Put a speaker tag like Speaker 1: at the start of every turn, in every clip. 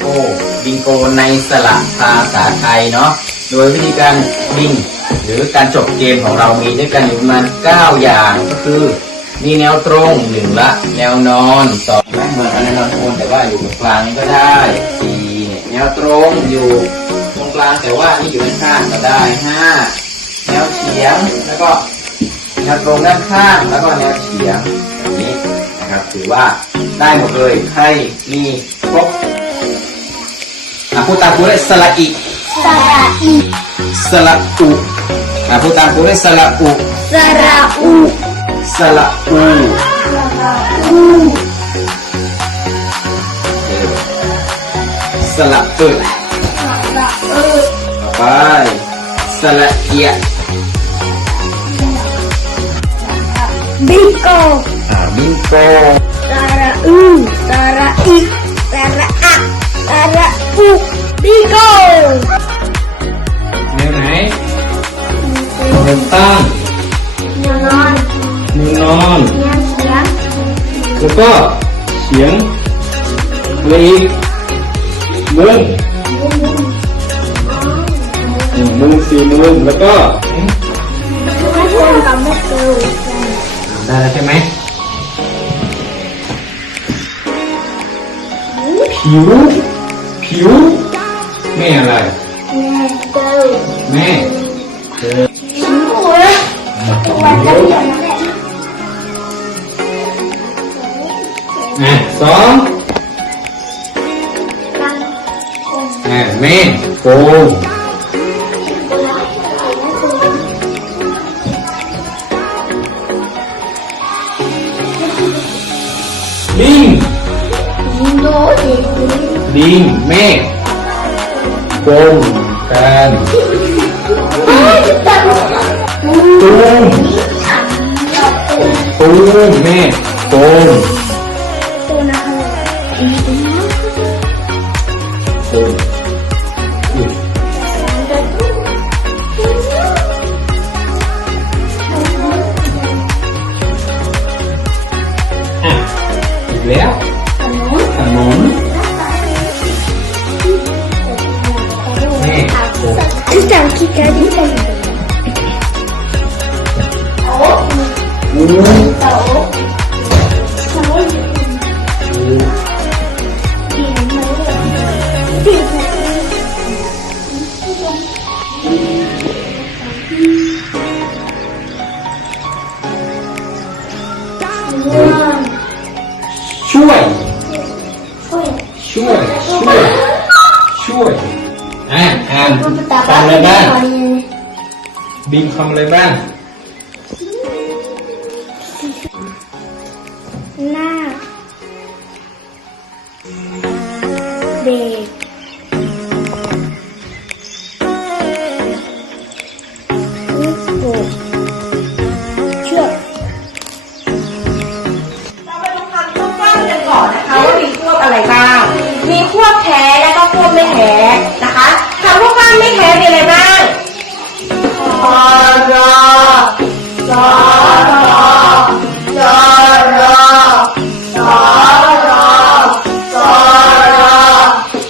Speaker 1: โกบิงโกในสระภาษาไทยเนาะโดยวิธีการบิงหรือการจบเกมของเรามีด้วยกันอยู่ประมาณ9อย่างก็คือมีแนวตรงหนึ่งละ แนวนอนสองไม่เหมือนอันแนวนอนโอนแต่ว่าอยู่ตรงกลางนี่ก็ได้สี่แนวตรงอยู่ตรงกลางแต่ว่านี่อยู่ด้านข้างก็ได้ห้าแนวเฉียงแล้วก็แนวตรงด้านข้างแล้วก็แนวเฉียงแบบนี้นะครับถือว่าได้หมดเลยให้มีครบ Aku tabure selai. Selai. Selau. Aku tabure selau. Selau. Selau. Selau. Selau. Apa? Selaiya. Bingko. Nah,
Speaker 2: bingko. Tara u, tara
Speaker 1: i, tara a, tara u. ะพูดตามครูเลยสระอุ
Speaker 2: สระอู
Speaker 1: สระอู
Speaker 2: อู
Speaker 1: เออสระอึ
Speaker 2: สระเออ
Speaker 1: ต่อไปสระเอีย
Speaker 2: บิงโก
Speaker 1: อ่าบิงโก
Speaker 2: สระอูสระอีสระอะสระอูบิงโก
Speaker 1: แนวไหนแนวตั้ง
Speaker 2: แนวนอน
Speaker 1: แนวนอน
Speaker 2: แนวเฉียง
Speaker 1: แล้วก็เฉียงอะไรอีกมุมอืมมุมสี่มุมแล้วก็
Speaker 2: ไม่ตรงกับไม่ตรง
Speaker 1: ได้แล้วใช่ไหมผิวผิว แม่อะไร
Speaker 2: แม่เจอ
Speaker 1: แม่เจอ
Speaker 2: ชิมหัววันจะเปลี่ยนแม่
Speaker 1: อ่ะสอง
Speaker 2: ตั้ง
Speaker 1: อ่ะแม่โกงลิง
Speaker 2: ยิงโดเด็ก
Speaker 1: ลิงแม่ Pong. Kan. Tum. Tume.
Speaker 2: Pong. Witanki,
Speaker 1: Karita. O! O! Sure. Sure. Sure. Sure. กั
Speaker 2: นดิจังโอ้
Speaker 1: อู
Speaker 2: โตโอ้ยดีไหมดีไหม
Speaker 1: ช่วย
Speaker 2: ช่วย
Speaker 1: ช่วยช่วยช่วยอ่านอ่านตามอะไรบ้างบิงคำอะไรบ้าง
Speaker 2: หน้าเด็กลูกโป่งเชือก
Speaker 3: เราไปดูคำควบกล้ำกันก่อนนะคะว่ามีควบอะไรบ้าง มีควบแท้และก็ควบไม่แท้นะคะ คำควบกล้ำไม่แท้มีอะไรบ้างอรอสอรอจอรอสอรอสอรอ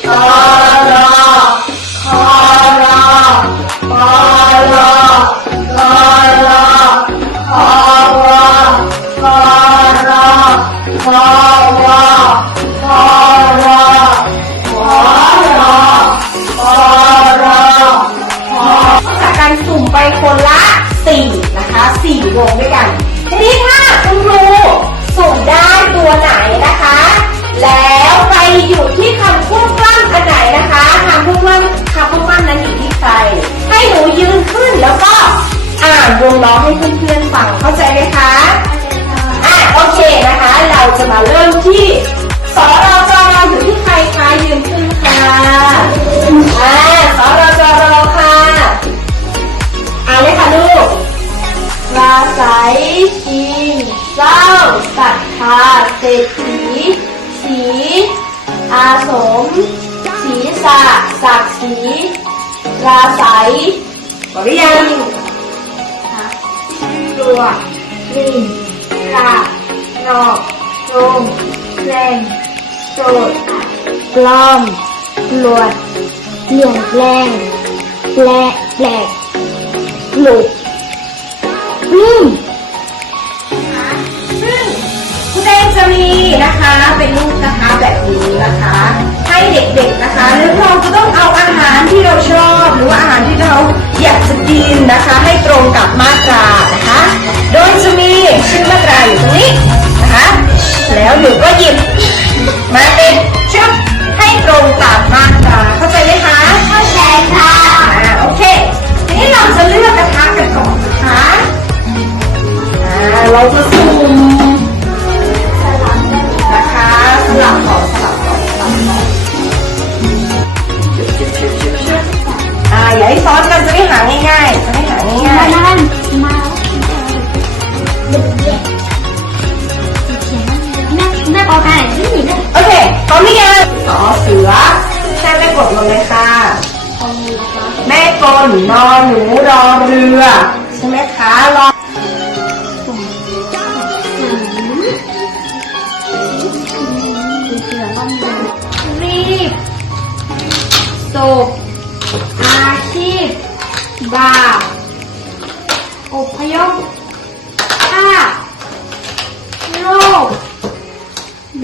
Speaker 3: สอรอคอรอปอรอรอรอคอวอคอรอคอวอ การสุ่มไปคนละสี่นะคะสี่วงด้วยกัน ทีนี้ถ้าคุณครูสุ่มได้ตัวไหนนะคะ แล้วไปอยู่ที่คำควบกล้ำอันไหนนะคะคำควบกล้ำคำควบกล้ำนั้นอยู่ที่ใครให้หนูยืนขึ้นแล้วก็อ่านวงล้อให้เพื่อนๆฟังเข้าใจ อาสม ศีสะศักดิ์ศรีปราศัยหมดหรือยัง
Speaker 2: ตัวลิงลาหลอกโจงแรงโจดปลอม
Speaker 4: หลวดเปลี่ยนแปลงแปลแปลกหลุดอืม
Speaker 3: เป็นรูปนะคะแบบนี้นะคะ ให้เด็กๆนะคะหรือเราจะต้องเอาอาหารที่เราชอบ หรือว่าอาหารที่เราอยากจะกินนะคะ ให้ตรงกับมาตรานะคะ พร้อมหรือยังสอเสือแค่แม่กดลงเลยค่ะ แม่กลนอนหนูรอเรือ ใช่ไหมคะรอ
Speaker 4: รีบศพอาชีพบาปอพยพฆ่าโรค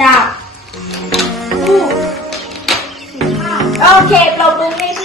Speaker 4: ดับ
Speaker 3: โอเคปรบมือให้พี่